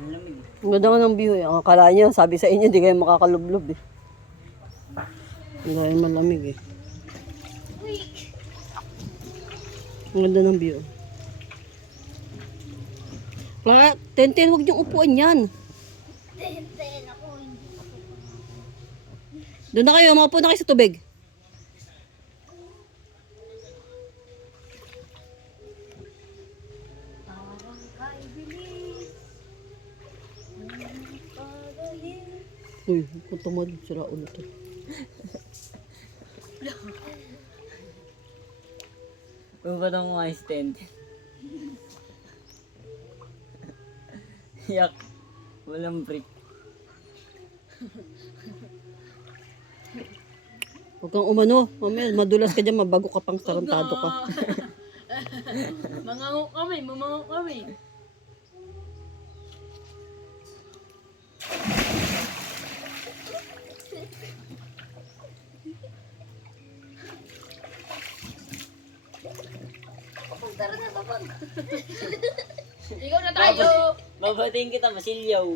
Ang lamig. Ang ganda nga ng view eh. Ang akala niya, sabi sa inyo, di kayo makakalublob eh. Dahil malamig eh. Ang ganda ng view. Kaya, Tenten, huwag niyong upuan yan. Tenten ako, hindi ako. Doon na kayo, maupo na kayo sa tubig. Parang kay bilis. Pagalit. Uy, kung tumad, sira ulo to. Kung ba nang mga stand? Yak. Walang break. Huwag kang umano. Mamaya, madulas ka dyan, mabago ka pang tarantado ka. Mangango kami, mamango kami. Tara na, tapon. Ikaw na tayo. Babatiin kita, masilyaw.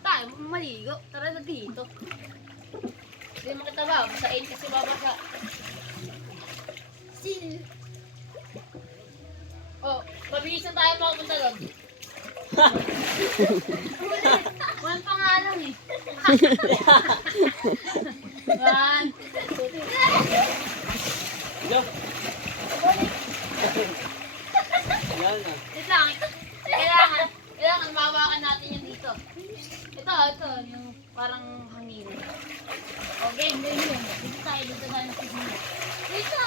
Tayo, maligo. Tara na dito. Hindi mo kita ba? Sa 8 kasi babasa. Sil. Oh, mabilis na tayo makapunta doon. One pa nga lang eh. One. Go! Yan na. Wait lang. Kailangan mahawakan natin yung dito. Ito, yung parang hangin. Okay, hindi yun. Dito tayo sa sisino. Dito,